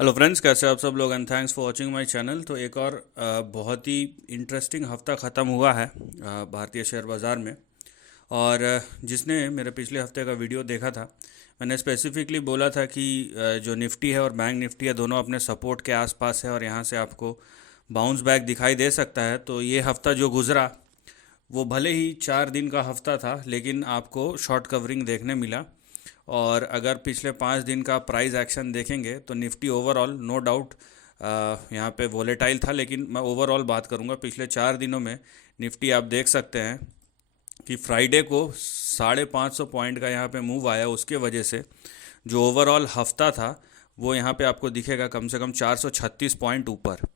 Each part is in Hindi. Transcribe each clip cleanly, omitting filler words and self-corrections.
हेलो फ्रेंड्स, कैसे आप सब लोग and thanks for watching my channel. तो एक और बहुत ही इंटरेस्टिंग हफ्ता ख़त्म हुआ है भारतीय शेयर बाज़ार में। और जिसने मेरे पिछले हफ्ते का वीडियो देखा था, मैंने स्पेसिफिकली बोला था कि जो निफ्टी है और बैंक निफ्टी है दोनों अपने सपोर्ट के आसपास है और यहाँ से आपको बाउंस बैक दिखाई दे सकता है। तो ये हफ्ता जो गुज़रा वो भले ही 4 दिन का हफ्ता था, लेकिन आपको शॉर्ट कवरिंग देखने मिला। और अगर पिछले 5 दिन का प्राइस एक्शन देखेंगे तो निफ्टी ओवरऑल नो डाउट यहाँ पे वोलेटाइल था, लेकिन मैं ओवरऑल बात करूँगा पिछले 4 दिनों में। निफ्टी आप देख सकते हैं कि फ्राइडे को 550 पॉइंट का यहाँ पे मूव आया, उसके वजह से जो ओवरऑल हफ्ता था वो यहाँ पे आपको दिखेगा कम से कम 436 पॉइंट ऊपर।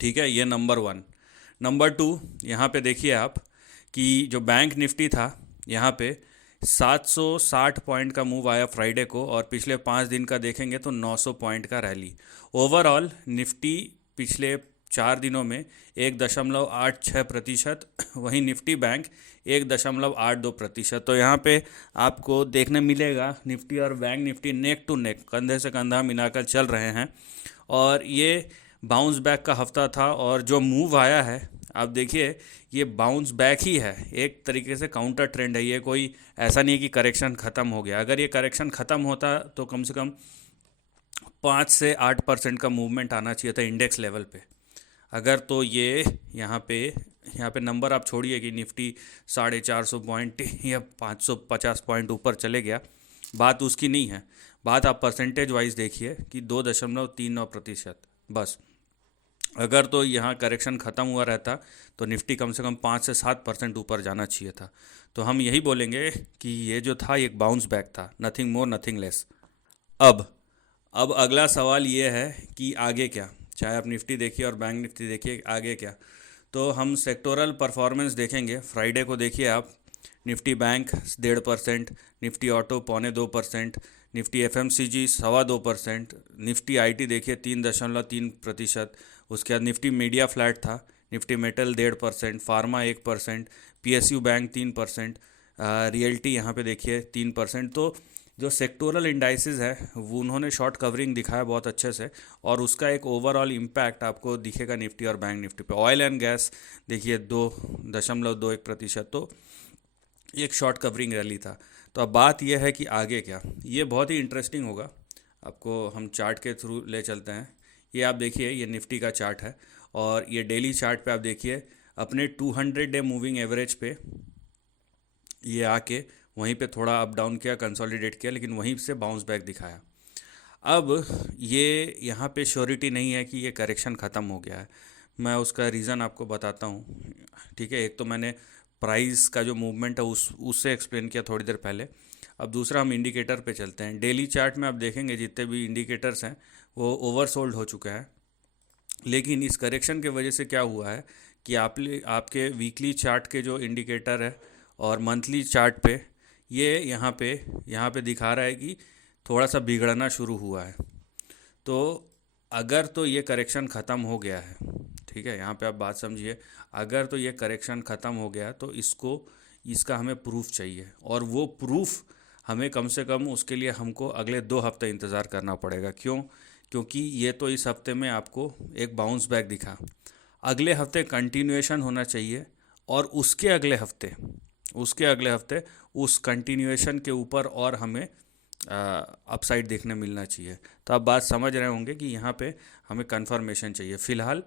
ठीक है, ये नंबर वन। नंबर टू, यहाँ पे देखिए आप कि जो बैंक निफ्टी था यहाँ पे 760 पॉइंट का मूव आया फ्राइडे को, और पिछले 5 दिन का देखेंगे तो 900 पॉइंट का रैली। ओवरऑल निफ्टी पिछले 4 दिनों में 1.86%, वहीं निफ्टी बैंक 1.82%। तो यहाँ पे आपको देखने मिलेगा निफ्टी और bank Nifty neck to neck, कंधे से कंधा मिलाकर चल रहे हैं। और ये बाउंस बैक का हफ्ता था, और जो मूव आया है आप देखिए ये बाउंस बैक ही है, एक तरीके से काउंटर ट्रेंड है। ये कोई ऐसा नहीं है कि करेक्शन ख़त्म हो गया। अगर ये करेक्शन ख़त्म होता तो कम से कम 5 से 8% का मूवमेंट आना चाहिए था इंडेक्स लेवल पे। अगर तो ये यहाँ पे नंबर आप छोड़िए कि निफ्टी 450 पॉइंट या 550 पॉइंट ऊपर चले गया, बात उसकी नहीं है। बात आप परसेंटेज वाइज देखिए कि 2.39% बस। अगर तो यहाँ करेक्शन ख़त्म हुआ रहता तो निफ्टी कम से कम 5 से 7% ऊपर जाना चाहिए था। तो हम यही बोलेंगे कि ये जो था एक बाउंस बैक था, नथिंग मोर नथिंग लेस। अब अब अगला सवाल ये है कि आगे क्या, चाहे आप निफ्टी देखिए और बैंक निफ्टी देखिए, आगे क्या। तो हम सेक्टोरल परफॉर्मेंस देखेंगे। फ्राइडे को देखिए आप, Nifty bank 1.5%, Nifty auto 0.25%, Nifty FMCG 2.25%, Nifty IT देखिए 3.3%। उसके बाद निफ्टी मीडिया फ्लैट था, Nifty metal 1.5%, pharma 1%, PSU bank 3%, realty यहाँ पे देखिए 3%। तो जो सेक्टोरल इंडाइसिस है वो उन्होंने शॉर्ट कवरिंग दिखाया बहुत अच्छे से, और उसका एक ओवरऑल इम्पैक्ट आपको दिखेगा निफ्टी और बैंक निफ्टी पे। ऑयल एंड गैस देखिए 2.21%। तो एक शॉर्ट कवरिंग रैली था। तो अब बात यह है कि आगे क्या, ये बहुत ही इंटरेस्टिंग होगा। आपको हम चार्ट के थ्रू ले चलते हैं। ये आप देखिए, ये निफ्टी का चार्ट है, और ये डेली चार्ट पे आप देखिए अपने 200 डे मूविंग एवरेज पे ये आके वहीं पे थोड़ा अप डाउन किया, कंसोलिडेट किया, लेकिन वहीं से बाउंस बैक दिखाया। अब ये यहाँ पे श्योरिटी नहीं है कि ये करेक्शन ख़त्म हो गया है। मैं उसका रीज़न आपको बताता हूँ। ठीक है, एक तो मैंने प्राइस का जो मूवमेंट है उससे एक्सप्लेन किया थोड़ी देर पहले। अब दूसरा हम इंडिकेटर पे चलते हैं। डेली चार्ट में आप देखेंगे जितने भी इंडिकेटर्स हैं वो ओवरसोल्ड हो चुके हैं। लेकिन इस करेक्शन के वजह से क्या हुआ है कि आपके वीकली चार्ट के जो इंडिकेटर है और मंथली चार्ट पे ये यहाँ पे दिखा रहा है कि थोड़ा सा बिगड़ना शुरू हुआ है। तो अगर तो ये करेक्शन ख़त्म हो गया है, ठीक है, यहाँ पे आप बात समझिए, अगर तो ये करेक्शन ख़त्म हो गया तो इसका हमें प्रूफ चाहिए, और वो प्रूफ हमें कम से कम उसके लिए हमको अगले 2 हफ्ते इंतज़ार करना पड़ेगा। क्यों? क्योंकि ये तो इस हफ्ते में आपको एक बाउंस बैक दिखा, अगले हफ्ते कंटिन्यूएशन होना चाहिए, और उसके अगले हफ्ते उस कंटिन्यूएशन के ऊपर और हमें अपसाइड देखने मिलना चाहिए। तो आप बात समझ रहे होंगे कि यहाँ पे हमें कंफर्मेशन चाहिए। फ़िलहाल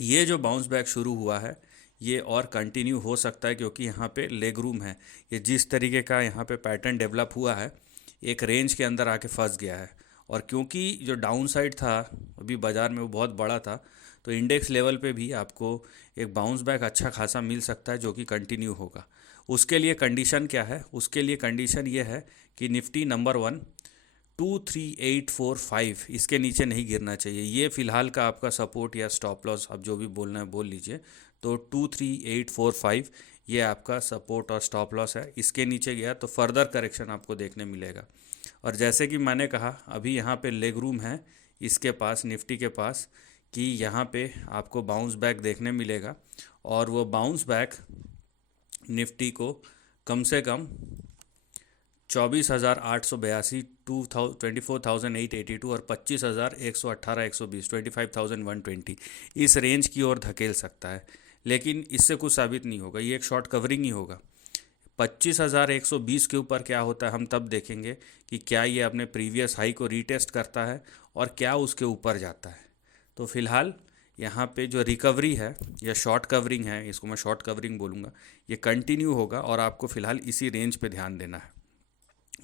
ये जो बाउंस बैक शुरू हुआ है ये और कंटिन्यू हो सकता है, क्योंकि यहाँ पे लेग रूम है। ये जिस तरीके का यहाँ पे पैटर्न डेवलप हुआ है, एक रेंज के अंदर आके फंस गया है। और क्योंकि जो डाउन साइड था अभी बाज़ार में वो बहुत बड़ा था, तो इंडेक्स लेवल पे भी आपको एक बाउंस बैक अच्छा खासा मिल सकता है जो कि कंटिन्यू होगा। उसके लिए कंडीशन क्या है? उसके लिए कंडीशन ये है कि निफ्टी नंबर 1 23845 इसके नीचे नहीं गिरना चाहिए। ये फ़िलहाल का आपका सपोर्ट या स्टॉप लॉस, आप जो भी बोलना है बोल लीजिए। तो 23845 ये आपका सपोर्ट और स्टॉप लॉस है। इसके नीचे गया तो फर्दर करेक्शन आपको देखने मिलेगा। और जैसे कि मैंने कहा, अभी यहाँ पे लेग रूम है इसके पास, निफ्टी के पास, कि यहाँ पे आपको बाउंस बैक देखने मिलेगा। और वो बाउंस बैक निफ्टी को कम से कम 24,882, 24,882 और 25,118, 120, 25,120 इस रेंज की ओर धकेल सकता है। लेकिन इससे कुछ साबित नहीं होगा, ये एक शॉर्ट कवरिंग ही होगा। 25,120 के ऊपर क्या होता है हम तब देखेंगे कि क्या ये अपने प्रीवियस हाई को रीटेस्ट करता है और क्या उसके ऊपर जाता है। तो फिलहाल यहाँ पे जो रिकवरी है या शॉर्ट कवरिंग है, इसको मैं शॉर्ट कवरिंग बोलूँगा, ये कंटिन्यू होगा और आपको फ़िलहाल इसी रेंज पे ध्यान देना है।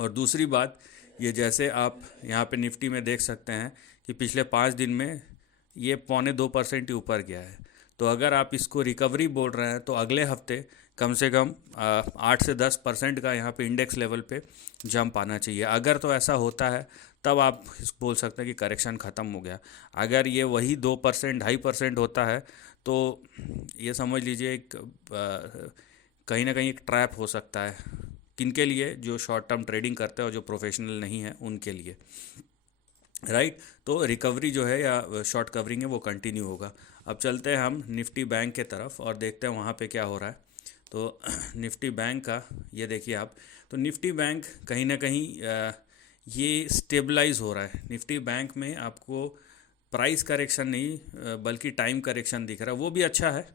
और दूसरी बात, ये जैसे आप यहाँ पे निफ्टी में देख सकते हैं कि पिछले 5 दिन में ये 0.25% ही ऊपर गया है। तो अगर आप इसको रिकवरी बोल रहे हैं तो अगले हफ्ते कम से कम 8 से 10% का यहाँ पे इंडेक्स लेवल पे जंप आना चाहिए। अगर तो ऐसा होता है तब आप बोल सकते हैं कि करेक्शन ख़त्म हो गया। अगर ये वही 2%, 2.5% होता है तो ये समझ लीजिए एक कहीं ना कहीं एक ट्रैप हो सकता है। किनके लिए? जो शॉर्ट टर्म ट्रेडिंग करते हैं और जो प्रोफेशनल नहीं है उनके लिए, राइट। तो रिकवरी जो है या शॉर्ट कवरिंग है वो कंटिन्यू होगा। अब चलते हैं हम निफ्टी बैंक के तरफ और देखते हैं वहाँ पे क्या हो रहा है। तो निफ्टी बैंक का ये देखिए आप, तो निफ्टी बैंक कहीं ना कहीं ये स्टेबलाइज हो रहा है। निफ्टी बैंक में आपको प्राइस करेक्शन नहीं बल्कि टाइम करेक्शन दिख रहा है, वो भी अच्छा है,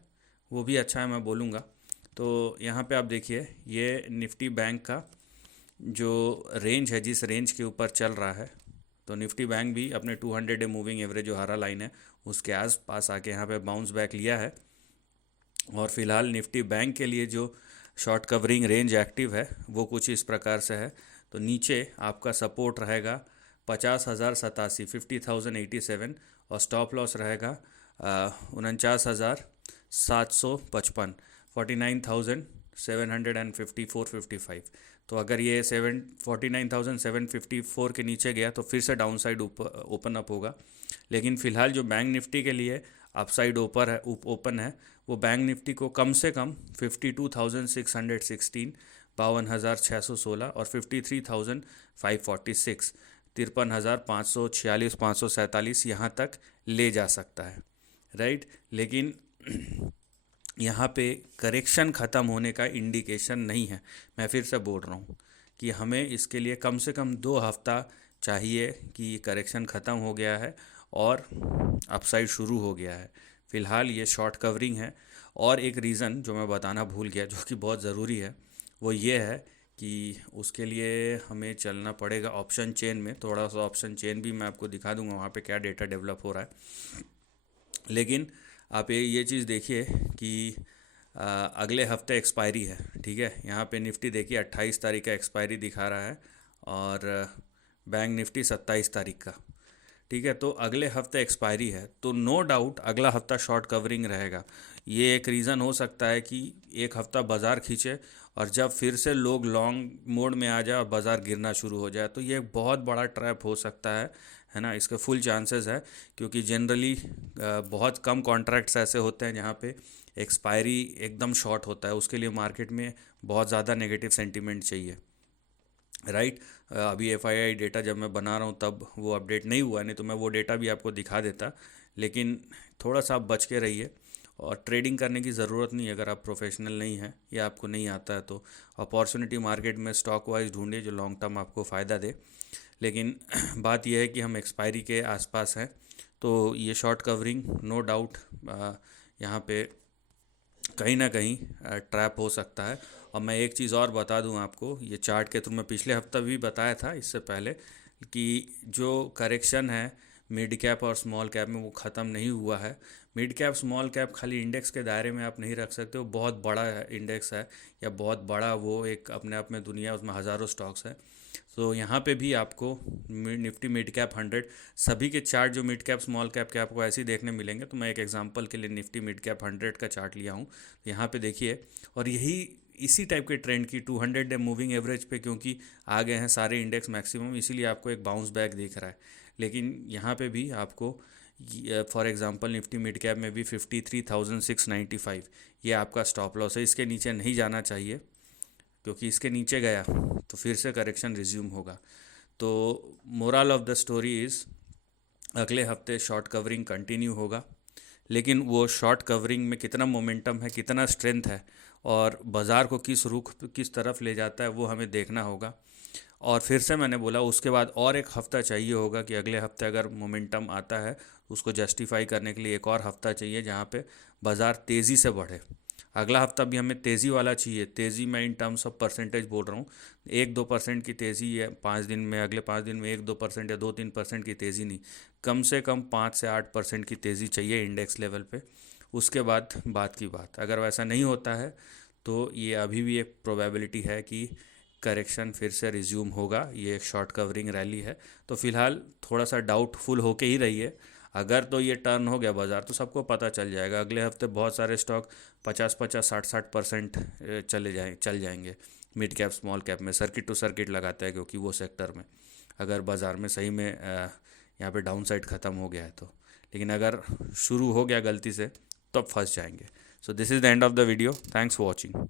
वो भी अच्छा है मैं बोलूँगा। तो यहाँ पे आप देखिए ये निफ्टी बैंक का जो रेंज है, जिस रेंज के ऊपर चल रहा है, तो निफ्टी बैंक भी अपने 200 डे मूविंग एवरेज जो हरा लाइन है उसके आस पास आके यहाँ पे बाउंस बैक लिया है। और फिलहाल निफ्टी बैंक के लिए जो शॉर्ट कवरिंग रेंज एक्टिव है वो कुछ इस प्रकार से है। तो नीचे आपका सपोर्ट रहेगा 50,087, 50,087 और स्टॉप लॉस रहेगा 49,755, 49,754, 55। तो अगर ये 49,754 के नीचे गया तो फिर से डाउन साइड ओपन अप होगा। लेकिन फ़िलहाल जो बैंक निफ्टी के लिए अपसाइड ओपन है वो बैंक निफ्टी को कम से कम 52,616, 52,616 और 53,546, 53,546, 547 यहाँ तक ले जा सकता है, राइट। लेकिन यहाँ पे करेक्शन ख़त्म होने का इंडिकेशन नहीं है। मैं फिर से बोल रहा हूँ कि हमें इसके लिए कम से कम 2 हफ्ता चाहिए कि करेक्शन ख़त्म हो गया है और अपसाइड शुरू हो गया है। फ़िलहाल ये शॉर्ट कवरिंग है। और एक रीज़न जो मैं बताना भूल गया जो कि बहुत ज़रूरी है वो ये है कि उसके लिए हमें चलना पड़ेगा ऑप्शन चेन में। थोड़ा सा ऑप्शन चेन भी मैं आपको दिखा दूंगा वहाँ पे क्या डेटा डेवलप हो रहा है। लेकिन आप ये चीज़ देखिए कि अगले हफ्ते एक्सपायरी है, ठीक है। यहाँ पे निफ्टी देखिए 28 तारीख का एक्सपायरी दिखा रहा है और बैंक निफ्टी 27 तारीख का, ठीक है। तो अगले हफ्ते एक्सपायरी है तो नो डाउट अगला हफ्ता शॉर्ट कवरिंग रहेगा। ये एक रीज़न हो सकता है कि एक हफ्ता बाज़ार खींचे और जब फिर से लोग लॉन्ग मोड में आ जाए और बाज़ार गिरना शुरू हो जाए तो ये एक बहुत बड़ा ट्रैप हो सकता है ना। इसके फुल चांसेस है क्योंकि जनरली बहुत कम कॉन्ट्रैक्ट्स ऐसे होते हैं जहाँ पे एक्सपायरी एकदम शॉर्ट होता है, उसके लिए मार्केट में बहुत ज़्यादा नेगेटिव सेंटीमेंट चाहिए, राइट। अभी एफआईआई डेटा जब मैं बना रहा हूँ तब वो अपडेट नहीं हुआ, नहीं तो मैं वो डेटा भी आपको दिखा देता। लेकिन थोड़ा सा आप बच के रहिए और ट्रेडिंग करने की ज़रूरत नहीं है अगर आप प्रोफेशनल नहीं हैं या आपको नहीं आता है तो अपॉर्चुनिटी मार्केट में स्टॉक वाइज ढूंढिए जो लॉन्ग टर्म आपको फ़ायदा दे। लेकिन बात यह है कि हम एक्सपायरी के आसपास हैं तो ये शॉर्ट कवरिंग नो डाउट यहाँ पे कहीं ना कहीं ट्रैप हो सकता है। और मैं एक चीज़ और बता दूं आपको, ये चार्ट के थ्रू मैं पिछले हफ्ता भी बताया था इससे पहले कि जो करेक्शन है मिड कैप और स्मॉल कैप में वो ख़त्म नहीं हुआ है। मिड कैप स्मॉल कैप खाली इंडेक्स के दायरे में आप नहीं रख सकते, वो बहुत बड़ा इंडेक्स है या बहुत बड़ा वो एक अपने आप में दुनिया, उसमें हज़ारों स्टॉक्स हैं। तो यहाँ पे भी आपको निफ्टी मिड कैप 100 सभी के चार्ट जो मिड कैप स्मॉल कैप के आपको ऐसे ही देखने मिलेंगे। तो मैं एक एग्जांपल के लिए निफ्टी मिड कैप 100 का चार्ट लिया हूँ, यहाँ पे देखिए। और यही इसी टाइप के ट्रेंड की 200 डे मूविंग एवरेज पे क्योंकि आ गए हैं सारे इंडेक्स मैक्सिमम, इसीलिए आपको एक बाउंस बैक दिख रहा है। लेकिन यहाँ पे भी आपको for example Nifty mid cap में भी 53,695 ये आपका स्टॉप लॉस है। इसके नीचे नहीं जाना चाहिए क्योंकि इसके नीचे गया तो फिर से करेक्शन रिज्यूम होगा। तो moral of the story is अगले हफ्ते शॉर्ट कवरिंग कंटिन्यू होगा। लेकिन वो शॉर्ट कवरिंग में कितना मोमेंटम है, कितना स्ट्रेंथ है और बाज़ार को किस रुख किस तरफ ले जाता है वो हमें देखना होगा। और फिर से मैंने बोला उसके बाद और एक हफ़्ता चाहिए होगा कि अगले हफ्ते अगर मोमेंटम आता है तो उसको जस्टिफाई करने के लिए एक और हफ़्ता चाहिए जहाँ पे बाज़ार तेज़ी से बढ़े। अगला हफ्ता भी हमें तेज़ी वाला चाहिए। तेज़ी मैं इन टर्म्स ऑफ परसेंटेज बोल रहा हूँ, 1-2% की तेज़ी है 5 दिन में, अगले 5 दिन में 1-2% या 2-3% की तेज़ी नहीं, कम से कम 5 से 8% की तेज़ी चाहिए इंडेक्स लेवल पे। उसके बाद बात की बात, अगर वैसा नहीं होता है तो ये अभी भी एक प्रोबेबिलिटी है कि करेक्शन फिर से रिज्यूम होगा। ये एक शॉर्ट कवरिंग रैली है, तो फिलहाल थोड़ा सा डाउटफुल होके ही रही है। अगर तो ये टर्न हो गया बाज़ार तो सबको पता चल जाएगा, अगले हफ्ते बहुत सारे स्टॉक 50-50, 60-60% चल जाएंगे। मिड कैप स्मॉल कैप में सर्किट टू सर्किट लगाता है, क्योंकि वो सेक्टर में अगर बाज़ार में सही में यहाँ पे डाउन साइड ख़त्म हो गया है तो। लेकिन अगर शुरू हो गया गलती से तब फंस जाएंगे। So this is the end of the video, thanks for watching.